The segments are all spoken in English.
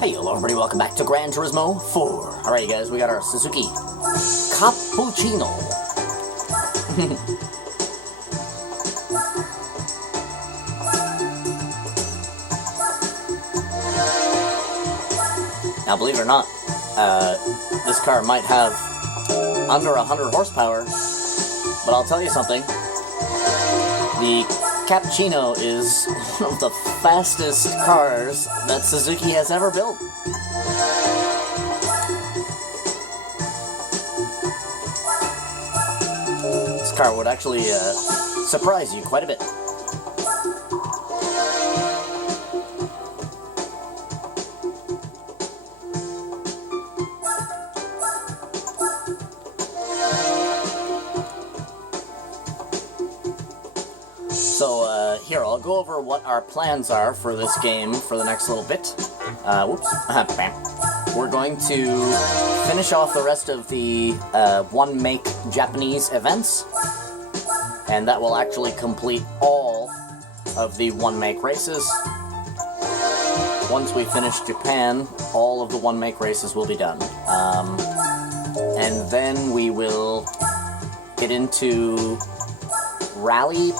Hey, hello everybody, welcome back to Gran Turismo 4. Alright guys, we got our Suzuki Cappuccino. Now believe it or not, this car might have under 100 horsepower, but I'll tell you something, the Cappuccino is one of the fastest cars that Suzuki has ever built. This car would actually surprise you quite a bit. So, here, I'll go over what our plans are for this game for the next little bit. Bam. We're going to finish off the rest of the one-make Japanese events, and that will actually complete all of the one-make races. Once we finish Japan, all of the one-make races will be done. And then we will get into Rally,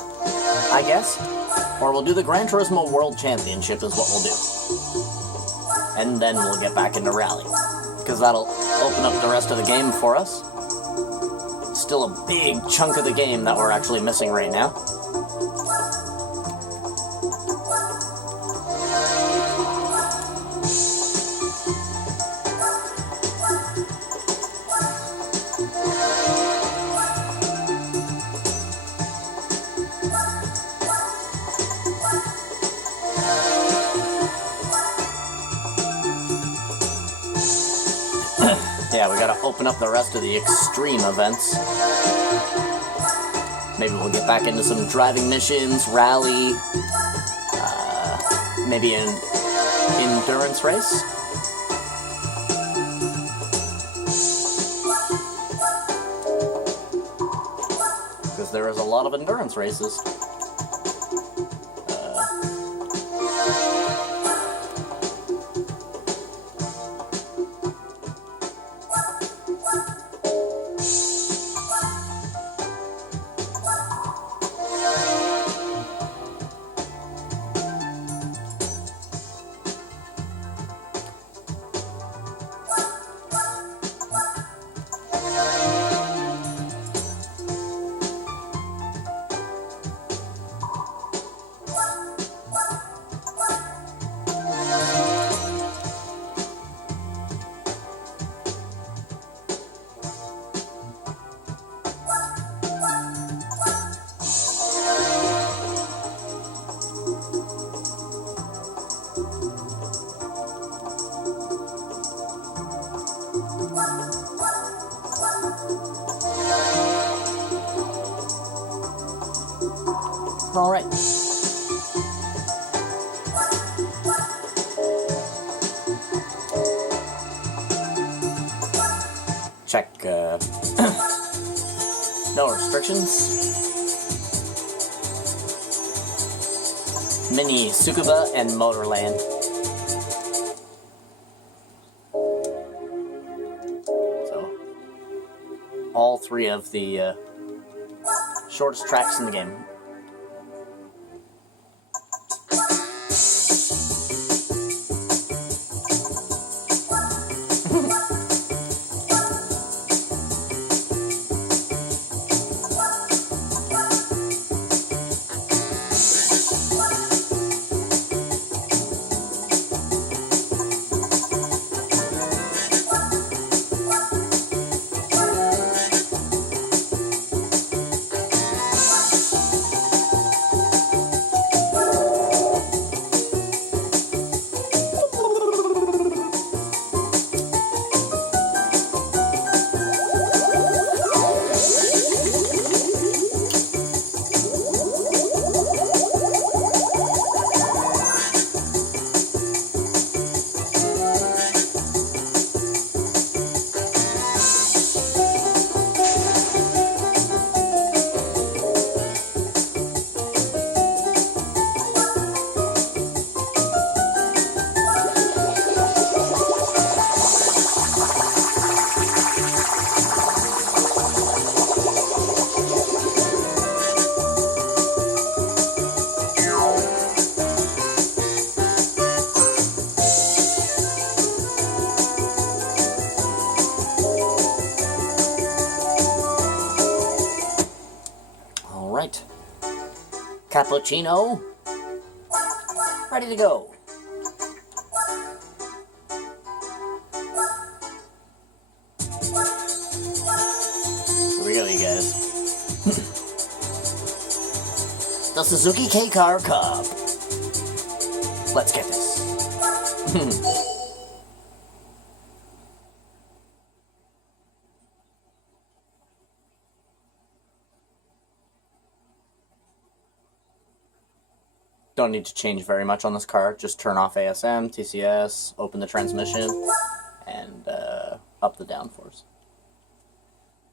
I guess, or we'll do the Gran Turismo World Championship is what we'll do. And then we'll get back into Rally, because that'll open up the rest of the game for us. Still a big chunk of the game that we're actually missing right now. Yeah, we gotta open up the rest of the extreme events. Maybe we'll get back into some driving missions, rally, maybe an endurance race. Because there is a lot of endurance races. All right. Check, no restrictions. Mini Tsukuba and Motorland. So, all three of the shortest tracks in the game. cappuccino. Ready to go. Here we go, you guys. The Suzuki K-Car Cup. Let's get this. Don't need to change very much on this car. Just turn off ASM, TCS, open the transmission, and up the downforce.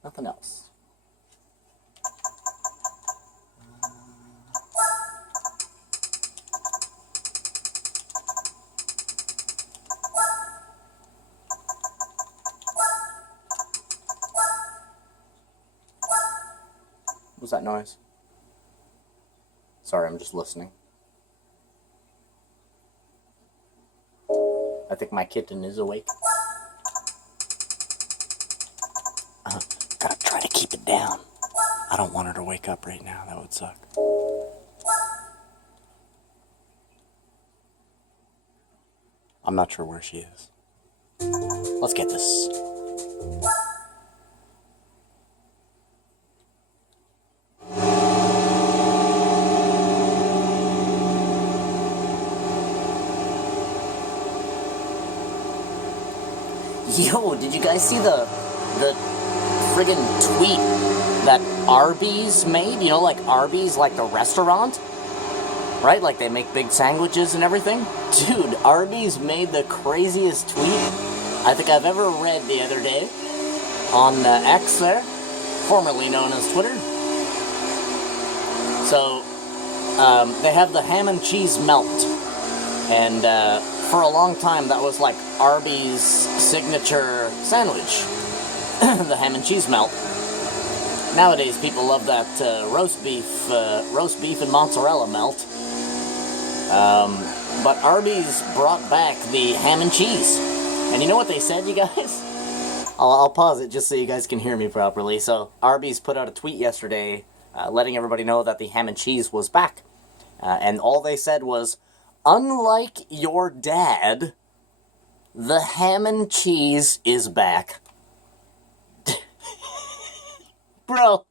Nothing else. What was that noise? Sorry, I'm just listening. I think my kitten is awake. Gotta try to keep it down. I don't want her to wake up right now. That would suck. I'm not sure where she is. Let's get this. Yo, did you guys see the friggin' tweet that Arby's made? You know, like Arby's, like the restaurant? Right? Like they make big sandwiches and everything? Dude, Arby's made the craziest tweet I think I've ever read the other day on X there, formerly known as Twitter. So, they have the ham and cheese melt. And, for a long time, that was like Arby's signature sandwich, the ham and cheese melt. Nowadays, people love that roast beef and mozzarella melt. But Arby's brought back the ham and cheese. And you know what they said, you guys? I'll pause it just so you guys can hear me properly. So, Arby's put out a tweet yesterday letting everybody know that the ham and cheese was back. And all they said was, "Unlike your dad, the ham and cheese is back." Bro.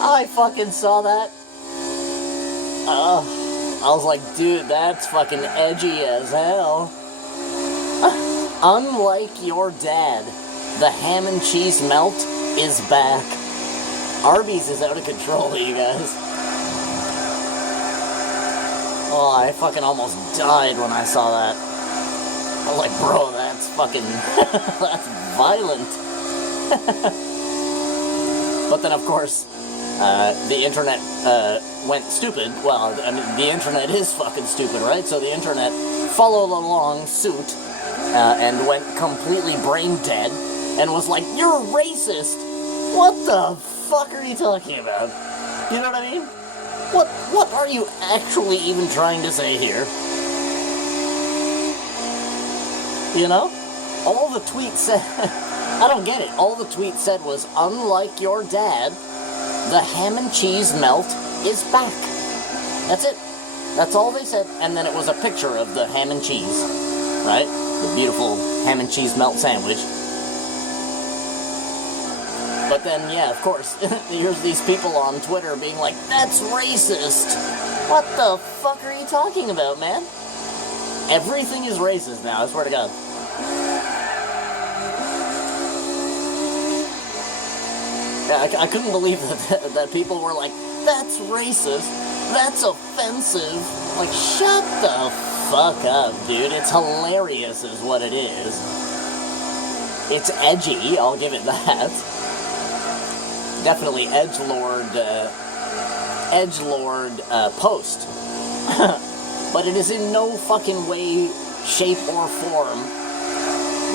I fucking saw that. I was like, dude, that's fucking edgy as hell. Unlike your dad, the ham and cheese melt is back. Arby's is out of control, you guys. Oh, I fucking almost died when I saw that. I was like, bro, that's fucking... that's violent. But then, of course, the internet went stupid. Well, I mean, the internet is fucking stupid, right? So the internet followed along suit and went completely brain dead and was like, "You're racist! What the fuck are you talking about?" You know what I mean? What are you actually even trying to say here? You know? All the tweet said... I don't get it. All the tweet said was, "Unlike your dad, the ham and cheese melt is back." That's it. That's all they said. And then it was a picture of the ham and cheese. Right? The beautiful ham and cheese melt sandwich. But then, yeah, of course, here's these people on Twitter being like, "That's racist." What the fuck are you talking about, man? Everything is racist now, I swear to God. Yeah, I couldn't believe that people were like, "That's racist. That's offensive." Like, shut the fuck up, dude. It's hilarious is what it is. It's edgy, I'll give it that. Definitely edgelord post. But it is in no fucking way, shape, or form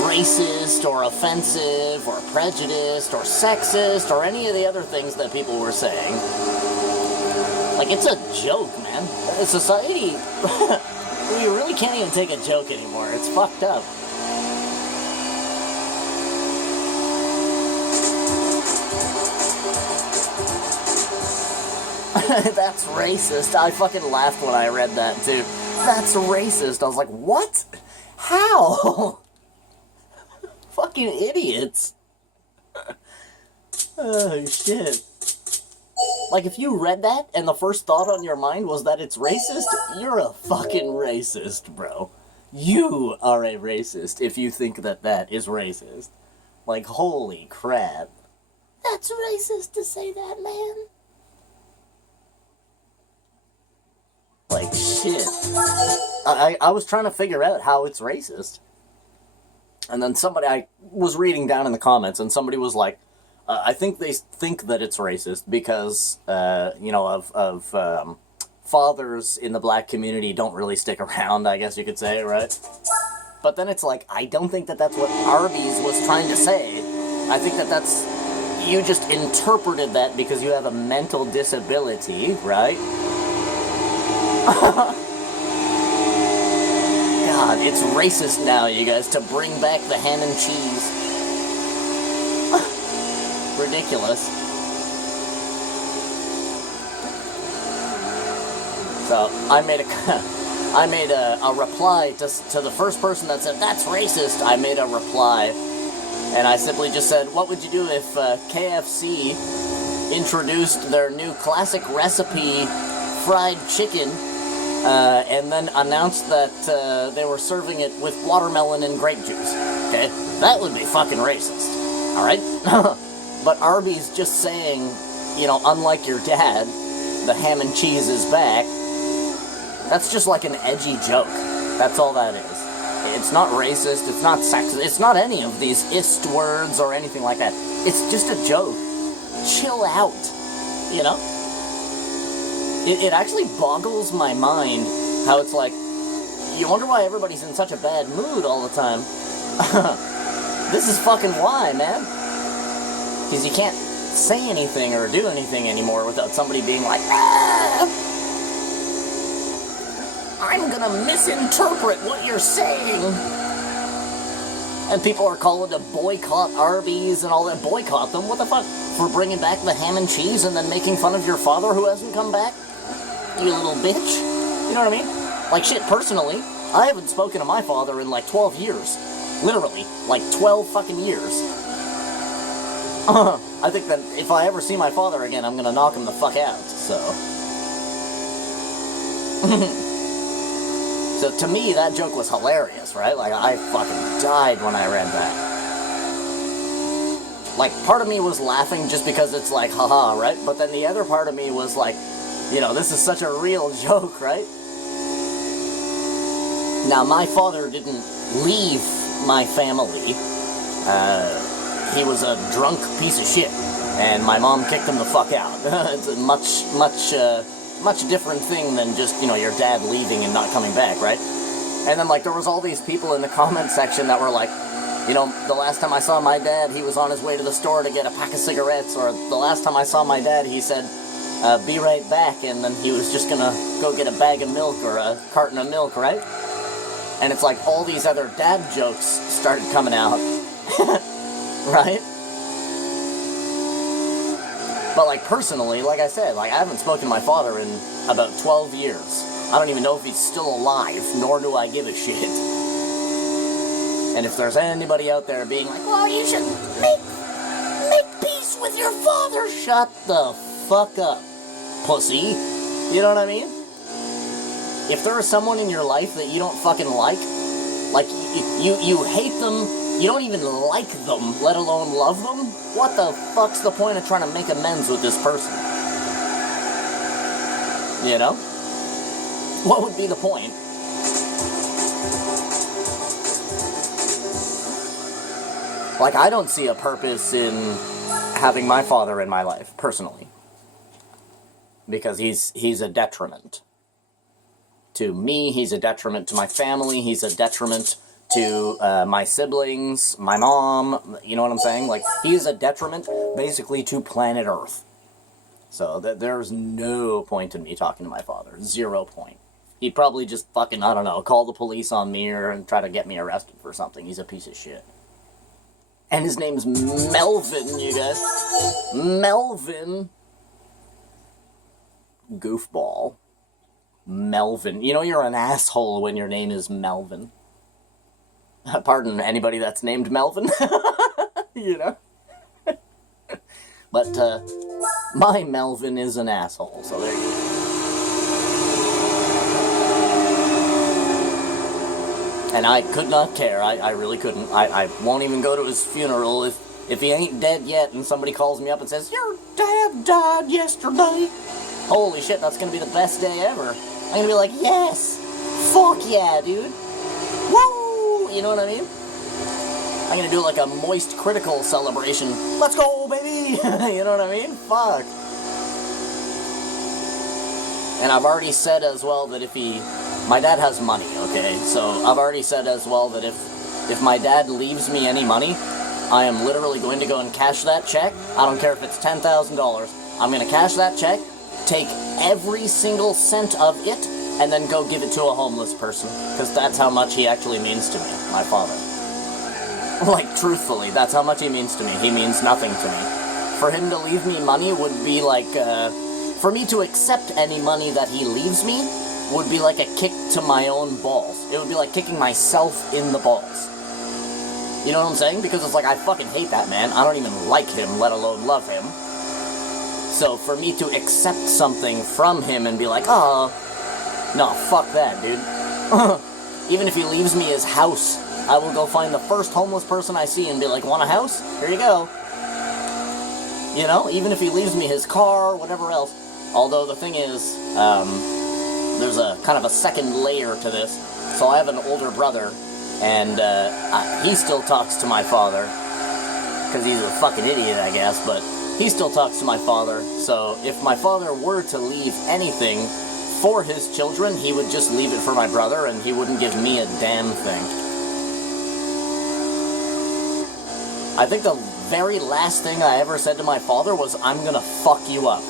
racist, or offensive, or prejudiced, or sexist, or any of the other things that people were saying. Like, it's a joke, man. Society, we really can't even take a joke anymore. It's fucked up. That's racist. I fucking laughed when I read that, too. That's racist. I was like, what? How? Fucking idiots. Oh, shit. Like, if you read that, and the first thought on your mind was that it's racist, you're a fucking racist, bro. You are a racist if you think that that is racist. Like, holy crap. That's racist to say that, man. Like, shit. I was trying to figure out how it's racist. And then I was reading down in the comments, and somebody was like, I think they think that it's racist because, fathers in the black community don't really stick around, I guess you could say, right? But then it's like, I don't think that that's what Arby's was trying to say. I think that that's... You just interpreted that because you have a mental disability, right? God, it's racist now, you guys, to bring back the ham and cheese. Ridiculous. So, I made a reply to the first person that said, that's racist. I made a reply, and I simply just said, what would you do if KFC introduced their new classic recipe fried chicken, and then announced that they were serving it with watermelon and grape juice? Okay? That would be fucking racist. Alright? But Arby's just saying, unlike your dad, the ham and cheese is back. That's just like an edgy joke. That's all that is. It's not racist, it's not sexist, it's not any of these ist words or anything like that. It's just a joke. Chill out, It actually boggles my mind how it's like, you wonder why everybody's in such a bad mood all the time. This is fucking why, man. Because you can't say anything or do anything anymore without somebody being like, I'm gonna misinterpret what you're saying. And people are calling to boycott Arby's and all that. Boycott them? What the fuck? For bringing back the ham and cheese and then making fun of your father who hasn't come back? You little bitch. You know what I mean? Like, shit, personally, I haven't spoken to my father in like 12 years. Literally. Like 12 fucking years. I think that if I ever see my father again, I'm gonna knock him the fuck out, so... So to me, that joke was hilarious, right? Like, I fucking died when I read that. Like, part of me was laughing just because it's like, haha, right? But then the other part of me was like, this is such a real joke, right? Now, my father didn't leave my family. He was a drunk piece of shit, and my mom kicked him the fuck out. It's a much different thing than just, your dad leaving and not coming back, right? And then, like, there was all these people in the comment section that were like, the last time I saw my dad, he was on his way to the store to get a pack of cigarettes, or the last time I saw my dad, he said, be right back, and then he was just gonna go get a bag of milk or a carton of milk, right? And it's like all these other dad jokes started coming out, right? But, like, personally, like I said, like, I haven't spoken to my father in about 12 years. I don't even know if he's still alive, nor do I give a shit. And if there's anybody out there being like, well, you should make peace with your father, shut the fuck up, pussy. You know what I mean? If there is someone in your life that you don't fucking like you hate them, you don't even like them, let alone love them, what the fuck's the point of trying to make amends with this person? What would be the point? Like, I don't see a purpose in having my father in my life, personally. Because he's a detriment. To me, he's a detriment to my family, he's a detriment to my siblings, my mom, you know what I'm saying? Like, he's a detriment, basically, to planet Earth. So, there's no point in me talking to my father. 0 point. He'd probably just fucking, I don't know, call the police on me and try to get me arrested for something. He's a piece of shit. And his name's Melvin, you guys. Melvin. goofball. Melvin. You know you're an asshole when your name is Melvin. Pardon anybody that's named Melvin. You know? But, my Melvin is an asshole, so there you go. And I could not care. I really couldn't. I won't even go to his funeral if he ain't dead yet and somebody calls me up and says, "Your dad died yesterday." Holy shit, that's gonna be the best day ever. I'm gonna be like, yes! Fuck yeah, dude! Woo! You know what I mean? I'm gonna do like a moist critical celebration. Let's go, baby! You know what I mean? Fuck. And I've already said as well that if my dad has money, okay? So I've already said as well that if my dad leaves me any money, I am literally going to go and cash that check. I don't care if it's $10,000. I'm gonna cash that check, take every single cent of it, and then go give it to a homeless person. Because that's how much he actually means to me, my father. Like, truthfully, that's how much he means to me. He means nothing to me. For him to leave me money would be like, for me to accept any money that he leaves me would be like a kick to my own balls. It would be like kicking myself in the balls. You know what I'm saying? Because it's like, I fucking hate that man. I don't even like him, let alone love him. So for me to accept something from him and be like, oh, no, fuck that, dude. Even if he leaves me his house, I will go find the first homeless person I see and be like, want a house? Here you go. You know, even if he leaves me his car, whatever else. Although the thing is, there's a kind of a second layer to this. So I have an older brother, and he still talks to my father. Because he's a fucking idiot, I guess, but he still talks to my father. So if my father were to leave anything for his children, he would just leave it for my brother, and he wouldn't give me a damn thing. I think the very last thing I ever said to my father was, "I'm gonna fuck you up."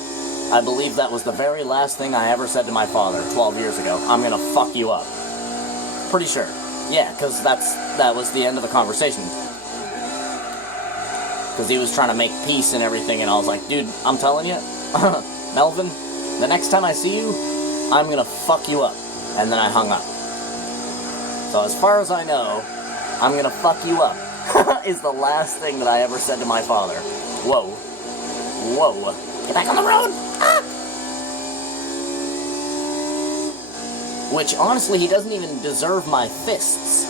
I believe that was the very last thing I ever said to my father 12 years ago. "I'm gonna fuck you up." Pretty sure. Yeah, because that was the end of the conversation. Because he was trying to make peace and everything, and I was like, dude, I'm telling you, Melvin, the next time I see you, I'm gonna fuck you up. And then I hung up. So as far as I know, "I'm gonna fuck you up," is the last thing that I ever said to my father. Whoa. Whoa. Get back on the road! Ah! Which, honestly, he doesn't even deserve my fists.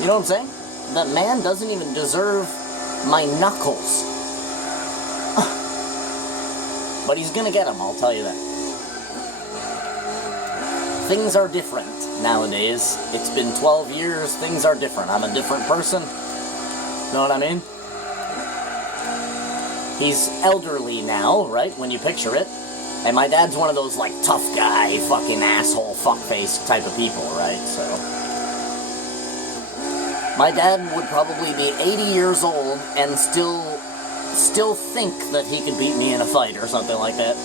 You know what I'm saying? That man doesn't even deserve my knuckles. But he's gonna get them, I'll tell you that. Things are different nowadays. It's been 12 years, things are different. I'm a different person. Know what I mean? He's elderly now, right? When you picture it. And my dad's one of those, like, tough guy, fucking asshole, fuckface type of people, right? So my dad would probably be 80 years old and still think that he could beat me in a fight or something like that.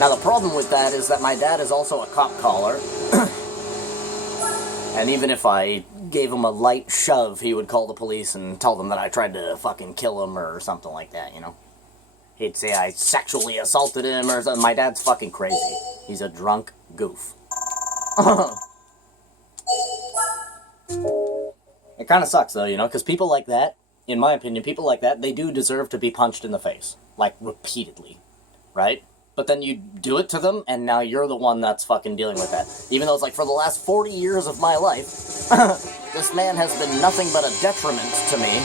Now the problem with that is that my dad is also a cop caller. And even if I gave him a light shove, he would call the police and tell them that I tried to fucking kill him or something like that, you know? He'd say I sexually assaulted him or something. My dad's fucking crazy. He's a drunk goof. It kind of sucks, though, you know? Because people like that, in my opinion, people like that, they do deserve to be punched in the face. Like, repeatedly. Right? But then you do it to them, and now you're the one that's fucking dealing with that. Even though it's like, for the last 40 years of my life, this man has been nothing but a detriment to me.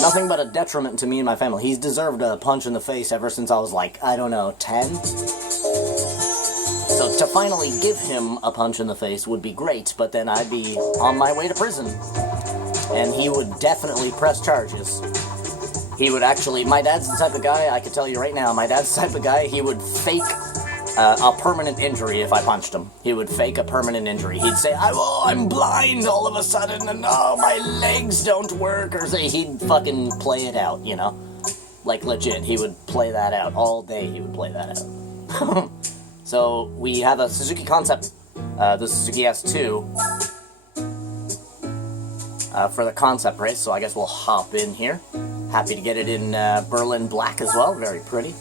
Nothing but a detriment to me and my family. He's deserved a punch in the face ever since I was like, I don't know, 10? So to finally give him a punch in the face would be great, but then I'd be on my way to prison. And he would definitely press charges. He would actually, my dad's the type of guy, I can tell you right now, my dad's the type of guy, he would fake a permanent injury if I punched him. He would fake a permanent injury. He'd say, I'm blind all of a sudden, and my legs don't work, or say, he'd fucking play it out, you know? Like, legit, he would play that out. All day he would play that out. So, we have a Suzuki Concept, the Suzuki S2. for the concept race, so I guess we'll hop in here. Happy to get it in Berlin black as well, very pretty.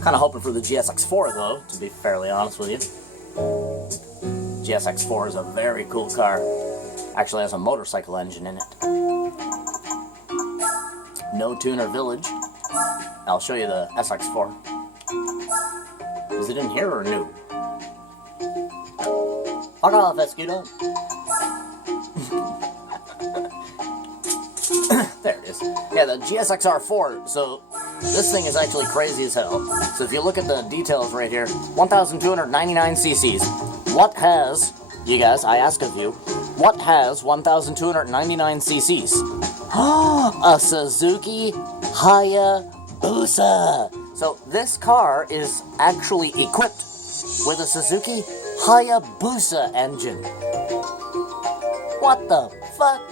Kind of hoping for the GSX-4 though, to be fairly honest with you. GSX-4 is a very cool car. Actually has a motorcycle engine in it. No Tuner Village. I'll show you the SX-4. Is it in here or new? Fuck off, Escudo. There it is. Yeah, the GSX-R4, so this thing is actually crazy as hell. So if you look at the details right here, 1,299 cc's. What has, you guys, I ask of you, what has 1,299 cc's? A Suzuki Hayabusa. So this car is actually equipped with a Suzuki Hayabusa engine. What the fuck?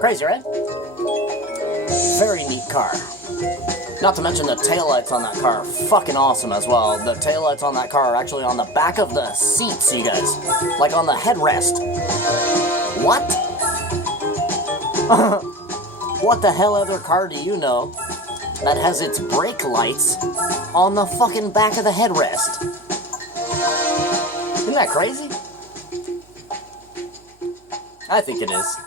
Crazy, right? Very neat car. Not to mention the taillights on that car are fucking awesome as well. The taillights on that car are actually on the back of the seats, you guys. Like on the headrest. What? What the hell other car do you know that has its brake lights on the fucking back of the headrest? Isn't that crazy? I think it is.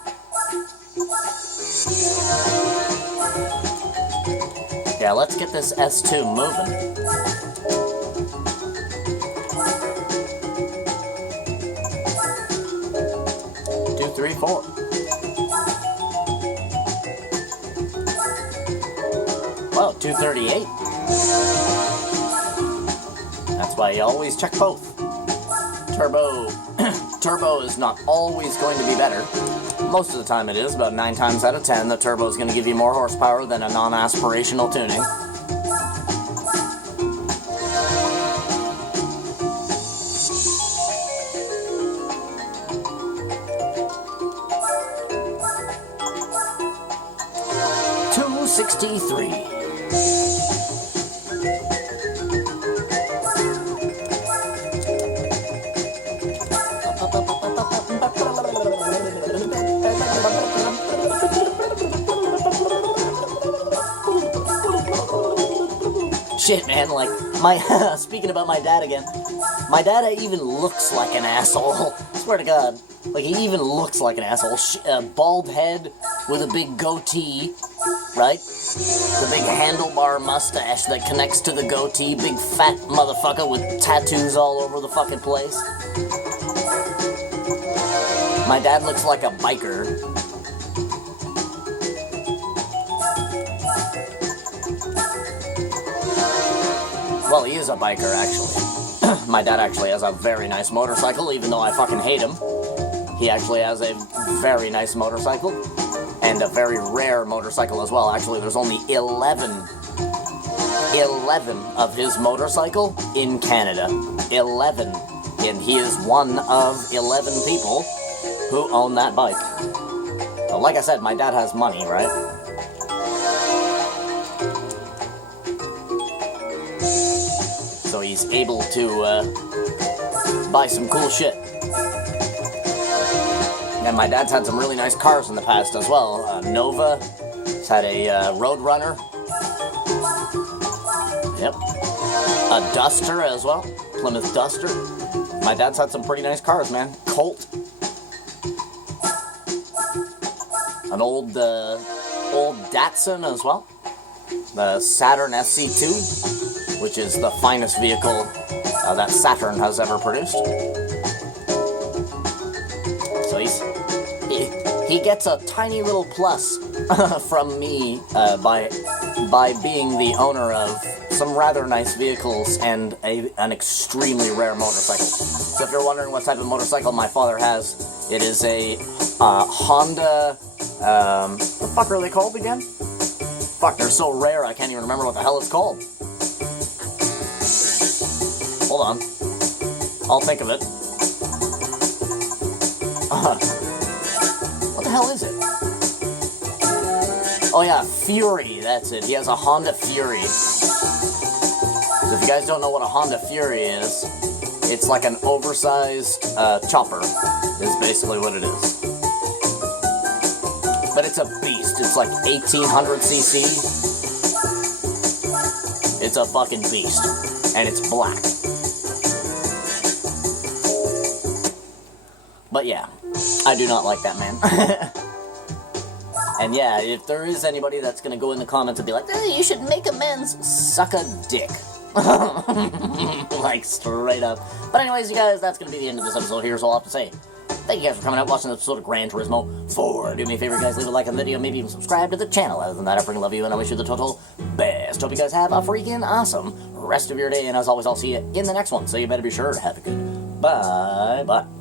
Yeah, let's get this S2 moving. Two, three, four. Well, 238. That's why you always check both. Turbo is not always going to be better. Most of the time it is, about 9 times out of 10, the turbo is going to give you more horsepower than a non-aspirational tuning. $263. Shit, man, like, speaking about my dad again, my dad even looks like an asshole. Swear to God. Like, he even looks like an asshole. Bald head with a big goatee, right? The big handlebar mustache that connects to the goatee. Big fat motherfucker with tattoos all over the fucking place. My dad looks like a biker. Well, he is a biker, actually. My dad actually has a very nice motorcycle, even though I fucking hate him. He actually has a very nice motorcycle, and a very rare motorcycle as well. Actually, there's only 11 of his motorcycle in Canada. 11. And he is one of 11 people who own that bike. So, like I said, my dad has money, right? So he's able to buy some cool shit. And my dad's had some really nice cars in the past as well. Nova, he's had a Roadrunner. Yep. A Duster as well, Plymouth Duster. My dad's had some pretty nice cars, man. Colt. An old Datsun as well. The Saturn SC2, which is the finest vehicle that Saturn has ever produced. So he gets a tiny little plus from me by being the owner of some rather nice vehicles and an extremely rare motorcycle. So if you're wondering what type of motorcycle my father has, it is a Honda. What the fuck are they called again? Fuck, they're so rare I can't even remember what the hell it's called. Hold on. I'll think of it. What the hell is it? Oh yeah, Fury, that's it. He has a Honda Fury. So if you guys don't know what a Honda Fury is, it's like an oversized chopper, is basically what it is. But it's a beast. It's like 1800 cc. It's a fucking beast. And it's black. But yeah, I do not like that man. And yeah, if there is anybody that's gonna go in the comments and be like, hey, you should make amends, suck a dick. Like, straight up. But anyways, you guys, that's gonna be the end of this episode. Here's all I have to say. Thank you guys for coming out, watching this episode of Gran Turismo 4. Do me a favor, guys, leave a like on the video, maybe even subscribe to the channel. Other than that, I freaking love you, and I wish you the total best. Hope you guys have a freaking awesome rest of your day, and as always, I'll see you in the next one. So you better be sure to have a good bye-bye.